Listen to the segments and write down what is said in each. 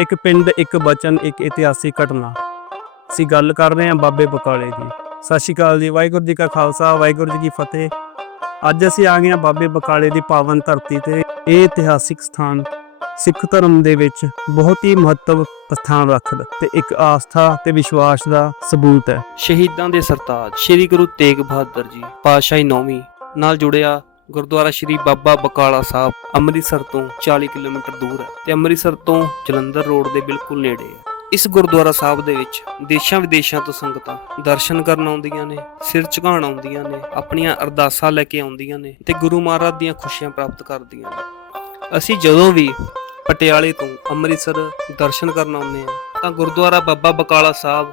ਇੱਕ ਪਿੰਡ, ਇੱਕ ਬਚਨ, ਇੱਕ ਇਤਿਹਾਸਿਕ ਘਟਨਾ। ਅਸੀਂ ਗੱਲ ਕਰ ਰਹੇ ਹਾਂ ਬਾਬੇ ਬਕਾਲੇ ਦੀ। ਸਤਿ ਸ਼੍ਰੀ ਅਕਾਲ ਜੀ, ਵਾਹਿਗੁਰੂ ਜੀ ਕਾ ਖਾਲਸਾ, ਵਾਹਿਗੁਰੂ ਜੀ ਕੀ ਫਤਿਹ। ਅੱਜ ਅਸੀਂ ਆ ਗਏ ਹਾਂ ਬਾਬੇ ਬਕਾਲੇ ਦੀ ਪਾਵਨ ਧਰਤੀ ਤੇ। ਇਹ ਇਤਿਹਾਸਿਕ ਸਥਾਨ ਸਿੱਖ ਧਰਮ ਦੇ ਵਿੱਚ ਬਹੁਤ ਹੀ ਮਹੱਤਵ ਸਥਾਨ ਰੱਖਦਾ ਤੇ ਇੱਕ ਆਸਥਾ ਤੇ ਵਿਸ਼ਵਾਸ ਦਾ ਸਬੂਤ ਹੈ। ਸ਼ਹੀਦਾਂ ਦੇ ਸਰਤਾਜ, ਸ੍ਰੀ ਗੁਰੂ ਤੇਗ ਬਹਾਦਰ ਜੀ, ਪਾਤਸ਼ਾਹੀ ਨੌਵੀਂ ਨਾਲ ਜੁੜਿਆ ਗੁਰਦੁਆਰਾ ਸ੍ਰੀ ਬਾਬਾ ਬਕਾਲਾ ਸਾਹਿਬ ਅੰਮ੍ਰਿਤਸਰ ਤੋਂ 40 ਕਿਲੋਮੀਟਰ ਦੂਰ ਹੈ ਤੇ ਅੰਮ੍ਰਿਤਸਰ ਤੋਂ ਜਲੰਧਰ ਰੋਡ ਦੇ ਬਿਲਕੁਲ ਨੇੜੇ ਹੈ। ਇਸ ਗੁਰਦੁਆਰਾ ਸਾਹਿਬ ਦੇ ਵਿੱਚ ਦੇਸ਼ਾਂ ਵਿਦੇਸ਼ਾਂ ਤੋਂ ਸੰਗਤਾਂ ਦਰਸ਼ਨ ਕਰਨ ਆਉਂਦੀਆਂ ਨੇ, ਸਿਰ ਝੁਕਾਉਣ ਆਉਂਦੀਆਂ ਨੇ, ਆਪਣੀਆਂ ਅਰਦਾਸਾਂ ਲੈ ਕੇ ਆਉਂਦੀਆਂ ਨੇ ਤੇ ਗੁਰੂ ਮਹਾਰਾਜ ਦੀਆਂ ਖੁਸ਼ੀਆਂ ਪ੍ਰਾਪਤ ਕਰਦੀਆਂ ਨੇ। ਅਸੀਂ ਜਦੋਂ ਵੀ ਪਟਿਆਲੇ ਤੋਂ ਅੰਮ੍ਰਿਤਸਰ ਦਰਸ਼ਨ ਕਰਨ ਆਉਂਦੇ ਹਾਂ, ਤਾਂ ਗੁਰਦੁਆਰਾ ਬਾਬਾ ਬਕਾਲਾ ਸਾਹਿਬ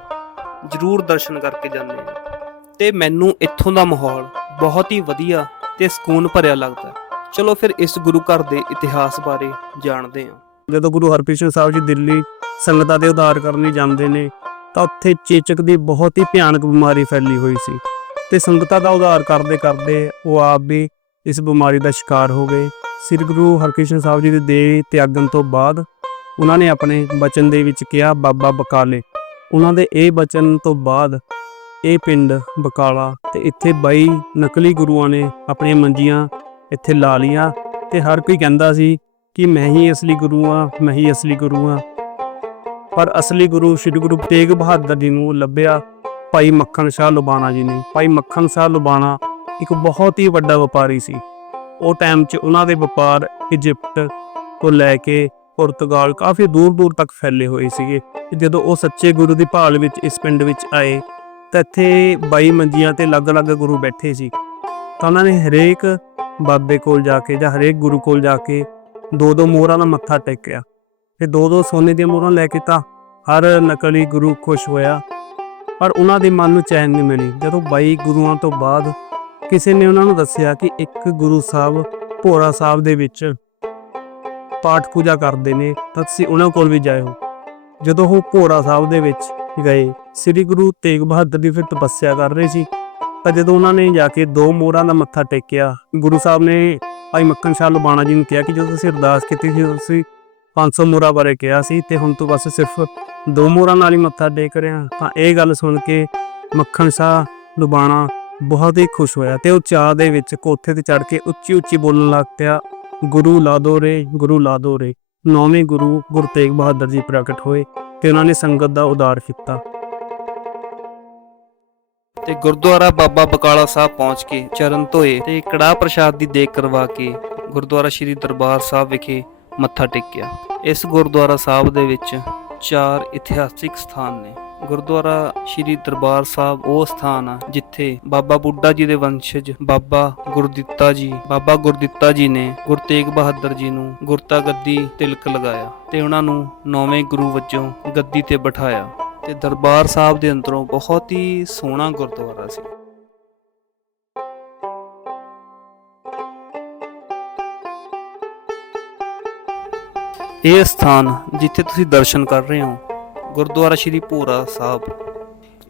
ਜ਼ਰੂਰ ਦਰਸ਼ਨ ਕਰਕੇ ਜਾਂਦੇ ਹਾਂ। ਤੇ ਮੈਨੂੰ ਇੱਥੋਂ ਦਾ ਮਾਹੌਲ ਬਹੁਤ ਹੀ ਵਧੀਆ ਤੇ ਸਕੂਨ ਭਰਿਆ ਲੱਗਦਾ ਚਲੋ ਫਿਰ ਇਸ ਗੁਰੂ ਘਰ ਦੇ ਇਤਿਹਾਸ ਬਾਰੇ ਜਾਣਦੇ ਹਾਂ। ਜਦੋਂ ਗੁਰੂ ਹਰਕ੍ਰਿਸ਼ਨ ਸਾਹਿਬ ਜੀ ਦਿੱਲੀ ਸੰਗਤਾਂ ਦੇ ਉਧਾਰ ਕਰਨ ਲਈ ਜਾਂਦੇ ਨੇ, ਤਾਂ ਉੱਥੇ ਚੇਚਕ ਦੀ ਬਹੁਤ ਹੀ ਭਿਆਨਕ ਬਿਮਾਰੀ ਫੈਲੀ ਹੋਈ ਸੀ ਤੇ ਸੰਗਤਾਂ ਦਾ ਉਧਾਰ ਕਰਦੇ ਕਰਦੇ ਉਹ ਆਪ ਵੀ ਇਸ ਬਿਮਾਰੀ ਦਾ ਸ਼ਿਕਾਰ ਹੋ ਗਏ। ਸ੍ਰੀ ਗੁਰੂ ਹਰਕ੍ਰਿਸ਼ਨ ਸਾਹਿਬ ਜੀ ਦੇ ਦੇਹ ਤਿਆਗਣ ਤੋਂ ਬਾਅਦ ਉਹਨਾਂ ਨੇ ਆਪਣੇ ਬਚਨ ਦੇ ਵਿੱਚ ਕਿਹਾ, ਬਾਬਾ ਬਕਾਲੇ। ਉਹਨਾਂ ਦੇ ਇਹ ਬਚਨ ਤੋਂ ਬਾਅਦ ਇਹ ਪਿੰਡ ਬਕਾਲਾ ਤੇ ਇੱਥੇ ਬਾਈ ਨਕਲੀ ਗੁਰੂਆਂ ਨੇ ਆਪਣੀਆਂ ਮੰਜੀਆਂ ਇੱਥੇ ਲਾ ਲੀਆਂ ਤੇ ਹਰ ਕੋਈ ਕਹਿੰਦਾ ਸੀ ਕਿ ਮੈਂ ਹੀ ਅਸਲੀ ਗੁਰੂ ਹਾਂ, ਮੈਂ ਹੀ ਅਸਲੀ ਗੁਰੂ ਹਾਂ। ਪਰ ਅਸਲੀ ਗੁਰੂ ਸ੍ਰੀ ਗੁਰੂ ਤੇਗ ਬਹਾਦਰ ਜੀ ਨੂੰ ਲੱਭਿਆ ਭਾਈ ਮੱਖਣ ਸ਼ਾਹ ਲੁਬਾਣਾ ਜੀ ਨੇ। ਭਾਈ ਮੱਖਣ ਸ਼ਾਹ ਲੁਬਾਣਾ ਇੱਕ ਬਹੁਤ ਹੀ ਵੱਡਾ ਵਪਾਰੀ ਸੀ। ਉਹ ਟਾਈਮ 'ਚ ਉਹਨਾਂ ਦੇ ਵਪਾਰ ਇਜਿਪਟ ਤੋਂ ਲੈ ਕੇ ਪੁਰਤਗਾਲ ਕਾਫੀ ਦੂਰ ਦੂਰ ਤੱਕ ਫੈਲੇ ਹੋਏ ਸੀਗੇ। ਜਦੋਂ ਉਹ ਸੱਚੇ ਗੁਰੂ ਦੀ ਭਾਲ ਵਿੱਚ ਇਸ ਪਿੰਡ ਵਿੱਚ ਆਏ ਤਾਂ ਇੱਥੇ 22 ਮੰਜੀਆਂ ਤੇ ਅਲੱਗ-ਅਲੱਗ ਗੁਰੂ ਬੈਠੇ ਸੀ। ਤਾਂ ਉਹਨਾਂ ਨੇ ਹਰੇਕ ਬਾਬੇ ਕੋਲ ਜਾ ਕੇ ਜਾਂ ਹਰੇਕ ਗੁਰੂ ਕੋਲ ਜਾ ਕੇ ਦੋ ਦੋ ਮੋਹਰਾਂ ਦਾ ਮੱਥਾ ਟੇਕਿਆ। ਤੇ ਦੋ ਦੋ ਸੋਨੇ ਦੀਆਂ ਮੋਹਰਾਂ ਲੈ ਕੇ ਤਾਂ ਹਰ ਨਕਲੀ ਗੁਰੂ ਖੁਸ਼ ਹੋਇਆ। ਪਰ ਉਹਨਾਂ ਦੇ ਮਨ ਨੂੰ ਚੈਨ ਨਹੀਂ ਮਿਲੀ। ਜਦੋਂ 22 ਗੁਰੂਆਂ ਤੋਂ ਬਾਅਦ ਕਿਸੇ ਨੇ ਉਹਨਾਂ ਨੂੰ ਦੱਸਿਆ ਕਿ ਇੱਕ ਗੁਰੂ ਸਾਹਿਬ ਭੋਰਾ ਸਾਹਿਬ ਦੇ ਵਿੱਚ ਪਾਠ ਪੂਜਾ ਕਰਦੇ ਨੇ, ਤਾਂ ਤੁਸੀਂ ਉਹਨਾਂ ਕੋਲ ਵੀ ਜਾਇਓ। ਜਦੋਂ ਉਹ ਭੋਰਾ ਸਾਹਿਬ ਦੇ ਵਿੱਚ ਗਏ। ਸ੍ਰੀ ਗੁਰੂ ਤੇਗ ਬਹਾਦਰ ਦੀ ਫਿਰ ਤਪੱਸਿਆ ਕਰ ਰਹੇ ਸੀ। ਤਾਂ ਜਦੋਂ ਉਹਨਾਂ ਨੇ ਜਾ ਕੇ ਦੋ ਮੋਹਰਾਂ ਦਾ ਮੱਥਾ ਟੇਕਿਆ, ਗੁਰੂ ਸਾਹਿਬ ਨੇ ਭਾਈ ਮੱਖਣ ਸ਼ਾਹ ਲੁਬਾਣਾ ਜੀ ਨੂੰ ਕਿਹਾ ਕਿ ਜਦੋਂ ਤੁਸੀਂ ਅਰਦਾਸ ਕੀਤੀ ਸੀ, ਉਦੋਂ ਤੁਸੀਂ 500 ਮੋਹਰਾਂ ਬਾਰੇ ਕਿਹਾ ਸੀ ਤੇ ਹੁਣ ਤੂੰ ਬਸ ਸਿਰਫ ਦੋ ਮੋਹਰਾਂ ਨਾਲ ਹੀ ਮੱਥਾ ਟੇਕ ਰਿਹਾ। ਤਾਂ ਇਹ ਗੱਲ ਸੁਣ ਕੇ ਮੱਖਣ ਸ਼ਾਹ ਲੁਬਾਣਾ ਬਹੁਤ ਹੀ ਖੁਸ਼ ਹੋਇਆ ਤੇ ਉਹ ਚਾਹ ਦੇ ਵਿੱਚ ਕੋਠੇ ਤੇ ਚੜ ਕੇ ਉੱਚੀ ਉੱਚੀ ਬੋਲਣ ਲੱਗ ਪਿਆ, ਗੁਰੂ ਲਾ ਦੋ ਰੇ, ਗੁਰੂ ਲਾ ਦੋ ਰੇ। ਨੌਵੇਂ ਗੁਰੂ ਗੁਰੂ ਤੇਗ ਬਹਾਦਰ ਜੀ ਪ੍ਰਗਟ ਹੋਏ। ਤੇ ਉਹਨਾਂ ਨੇ ਸੰਗਤ ਦਾ ਉਦਾਰ ਕੀਤਾ। ਤੇ ਗੁਰਦੁਆਰਾ ਬਾਬਾ ਬਕਾਲਾ ਸਾਹਿਬ ਪਹੁੰਚ ਕੇ ਚਰਨ ਧੋਏ ਤੇ ਕੜਾਹ ਪ੍ਰਸ਼ਾਦ ਦੀ ਦੇਖ ਕਰਵਾ ਕੇ ਗੁਰਦੁਆਰਾ ਸ੍ਰੀ ਦਰਬਾਰ ਸਾਹਿਬ ਵਿਖੇ ਮੱਥਾ ਟੇਕਿਆ। ਇਸ ਗੁਰਦੁਆਰਾ ਸਾਹਿਬ ਦੇ ਵਿੱਚ ਚਾਰ ਇਤਿਹਾਸਿਕ ਸਥਾਨ ਨੇ। ਗੁਰਦੁਆਰਾ ਸ੍ਰੀ ਦਰਬਾਰ ਸਾਹਿਬ ਉਹ ਸਥਾਨ ਆ ਜਿੱਥੇ ਬਾਬਾ ਬੁੱਢਾ ਜੀ ਦੇ ਵੰਸ਼ਜ ਬਾਬਾ ਗੁਰਦਿੱਤਾ ਜੀ, ਬਾਬਾ ਗੁਰਦਿੱਤਾ ਜੀ ਨੇ ਗੁਰੂ ਤੇਗ ਬਹਾਦਰ ਜੀ ਨੂੰ ਗੁਰਤਾ ਗੱਦੀ ਤਿਲਕ ਲਗਾਇਆ ਤੇ ਉਹਨਾਂ ਨੂੰ ਨੌਵੇਂ ਗੁਰੂ ਵਜੋਂ ਗੱਦੀ ਤੇ ਬਿਠਾਇਆ ਤੇ ਦਰਬਾਰ ਸਾਹਿਬ ਦੇ ਅੰਦਰੋਂ ਬਹੁਤ ਹੀ ਸੋਹਣਾ ਗੁਰਦੁਆਰਾ ਸੀ। ਇਹ ਸਥਾਨ ਜਿੱਥੇ ਤੁਸੀਂ ਦਰਸ਼ਨ ਕਰ ਰਹੇ ਹੋ ਗੁਰਦੁਆਰਾ ਸ਼੍ਰੀ ਭੋਰਾ ਸਾਹਿਬ।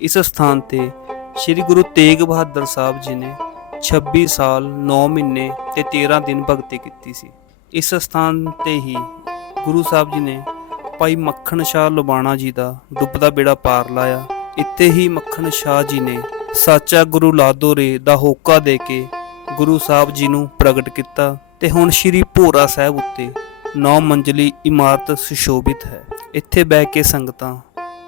ਇਸ ਸਥਾਨ ਤੇ ਸ਼੍ਰੀ ਗੁਰੂ ਤੇਗ ਬਹਾਦਰ ਸਾਹਿਬ ਜੀ ਨੇ 26 ਸਾਲ 9 ਮਹੀਨੇ ਤੇ 13 ਦਿਨ ਭਗਤੀ ਕੀਤੀ ਸੀ। ਇਸ ਸਥਾਨ ਤੇ ਹੀ ਗੁਰੂ ਸਾਹਿਬ ਜੀ ਨੇ ਭਾਈ ਮੱਖਣ ਸ਼ਾਹ ਲੁਬਾਣਾ ਜੀ ਦਾ ਡੁੱਬਦਾ ਬੇੜਾ ਪਾਰ ਲਾਇਆ। ਇੱਥੇ ਹੀ ਮੱਖਣ ਸ਼ਾਹ ਜੀ ਨੇ ਸਾਚਾ ਗੁਰੂ ਲਾਦੋ ਰੇ ਦਾ ਹੋਕਾ ਦੇ ਕੇ ਗੁਰੂ ਸਾਹਿਬ ਜੀ ਨੂੰ ਪ੍ਰਗਟ ਕੀਤਾ ਤੇ ਹੁਣ ਸ਼੍ਰੀ ਭੋਰਾ ਸਾਹਿਬ ਉੱਤੇ ਨੌ ਮੰਜ਼ਲੀ ਇਮਾਰਤ ਸੁਸ਼ੋਭਿਤ ਹੈ। ਇੱਥੇ ਬਹਿ ਕੇ ਸੰਗਤਾਂ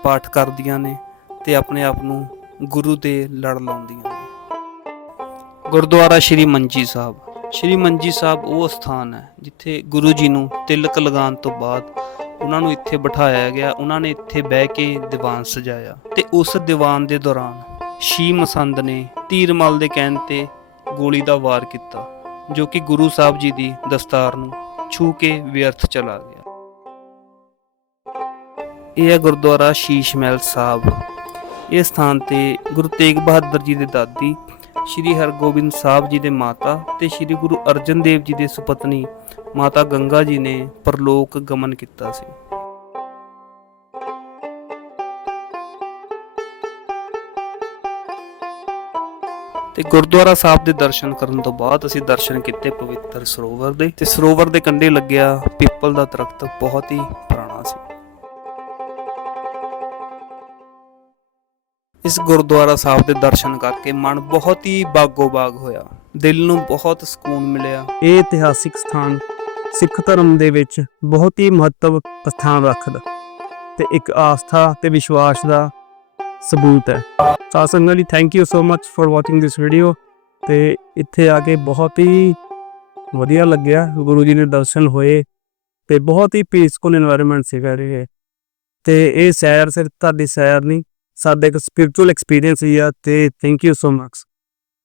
ਪਾਠ ਕਰਦੀਆਂ ਨੇ ਤੇ ਆਪਣੇ ਆਪ ਨੂੰ ਗੁਰੂ ਦੇ ਲੜ ਲਾਉਂਦੀਆਂ ਨੇ। ਗੁਰਦੁਆਰਾ ਸ਼੍ਰੀ ਮੰਜੀ ਸਾਹਿਬ। ਸ਼੍ਰੀ ਮੰਜੀ ਸਾਹਿਬ ਉਹ ਸਥਾਨ ਹੈ ਜਿੱਥੇ ਗੁਰੂ ਜੀ ਨੂੰ ਤਿਲਕ ਲਗਾਉਣ ਤੋਂ ਬਾਅਦ ਉਹਨਾਂ ਨੂੰ ਇੱਥੇ ਬਿਠਾਇਆ ਗਿਆ। ਉਹਨਾਂ ਨੇ ਇੱਥੇ ਬਹਿ ਕੇ ਦੀਵਾਨ ਸਜਾਇਆ ਤੇ ਉਸ ਦੀਵਾਨ ਦੇ ਦੌਰਾਨ ਸ਼ੀ ਮਸੰਦ ਨੇ ਤੀਰਮਲ ਦੇ ਕਹਿਣ ਤੇ ਗੋਲੀ ਦਾ ਵਾਰ ਕੀਤਾ, ਜੋ ਕਿ ਗੁਰੂ ਸਾਹਿਬ ਜੀ ਦੀ ਦਸਤਾਰ ਨੂੰ ਛੂ ਕੇ ਵਿਅਰਥ ਚਲਾ ਗਿਆ। ਇਹ ਹੈ ਗੁਰਦੁਆਰਾ ਸ਼ੀਸ਼ ਮਹਿਲ ਸਾਹਿਬ। ਇਹ ਸਥਾਨ ਤੇ ਗੁਰੂ ਤੇਗ ਬਹਾਦਰ ਜੀ ਦੇ ਦਾਦੀ, ਸ਼੍ਰੀ ਹਰਗੋਬਿੰਦ ਸਾਹਿਬ ਜੀ ਦੇ ਮਾਤਾ ਤੇ ਸ਼੍ਰੀ ਗੁਰੂ ਅਰਜਨ ਦੇਵ ਜੀ ਦੇ ਸੁਪਤਨੀ ਮਾਤਾ ਗੰਗਾ ਜੀ ਨੇ ਪਰਲੋਕ ਗਮਨ ਕੀਤਾ ਸੀ। ਤੇ ਗੁਰਦੁਆਰਾ ਸਾਹਿਬ ਦੇ ਦਰਸ਼ਨ ਕਰਨ ਤੋਂ ਬਾਅਦ ਅਸੀਂ ਦਰਸ਼ਨ ਕੀਤੇ ਪਵਿੱਤਰ ਸਰੋਵਰ ਦੇ, ਤੇ ਸਰੋਵਰ ਦੇ ਕੰਢੇ ਲੱਗਿਆ ਪੀਪਲ ਦਾ ਦਰਖਤ, ਬਹੁਤ ਹੀ ਪੁਰਾਣਾ ਸੀ। ਇਸ ਗੁਰਦੁਆਰਾ ਸਾਹਿਬ ਦੇ ਦਰਸ਼ਨ ਕਰਕੇ ਮਨ ਬਹੁਤ ਹੀ ਬਾਗੋ-ਬਾਗ ਹੋਇਆ। ਦਿਲ ਨੂੰ ਬਹੁਤ ਸਕੂਨ ਮਿਲਿਆ। ਇਹ ਇਤਿਹਾਸਿਕ ਸਥਾਨ ਸਿੱਖ ਧਰਮ ਦੇ ਵਿੱਚ ਬਹੁਤ ਹੀ ਮਹੱਤਵ ਸਥਾਨ ਰੱਖਦਾ, ਤੇ ਇੱਕ ਆਸਥਾ ਤੇ ਵਿਸ਼ਵਾਸ ਦਾ ਸਬੂਤ ਹੈ। ਸਾਧ ਸੰਗਤ ਲਈ thank you so much for watching this video ਤੇ ਇੱਥੇ ਆ ਕੇ ਬਹੁਤ ਹੀ ਵਧੀਆ ਲੱਗਿਆ। ਗੁਰੂ ਜੀ ਦੇ ਦਰਸ਼ਨ ਹੋਏ ਤੇ ਬਹੁਤ ਹੀ ਪੀਸਫੁਲ এনवायरमेंट ਸੀਗਾ ਇਹ। ਤੇ ਇਹ ਸੈਰ ਸਿਰ ਤੁਹਾਡੀ ਸੈਰ ਨਹੀਂ, ਸਾਡੇ ਇੱਕ ਸਪਿਰਚੁਅਲ ਐਕਸਪੀਰੀਅੰਸ ਹੀ ਆ ਤੇ ਥੈਂਕ ਯੂ ਸੋ ਮੱਚ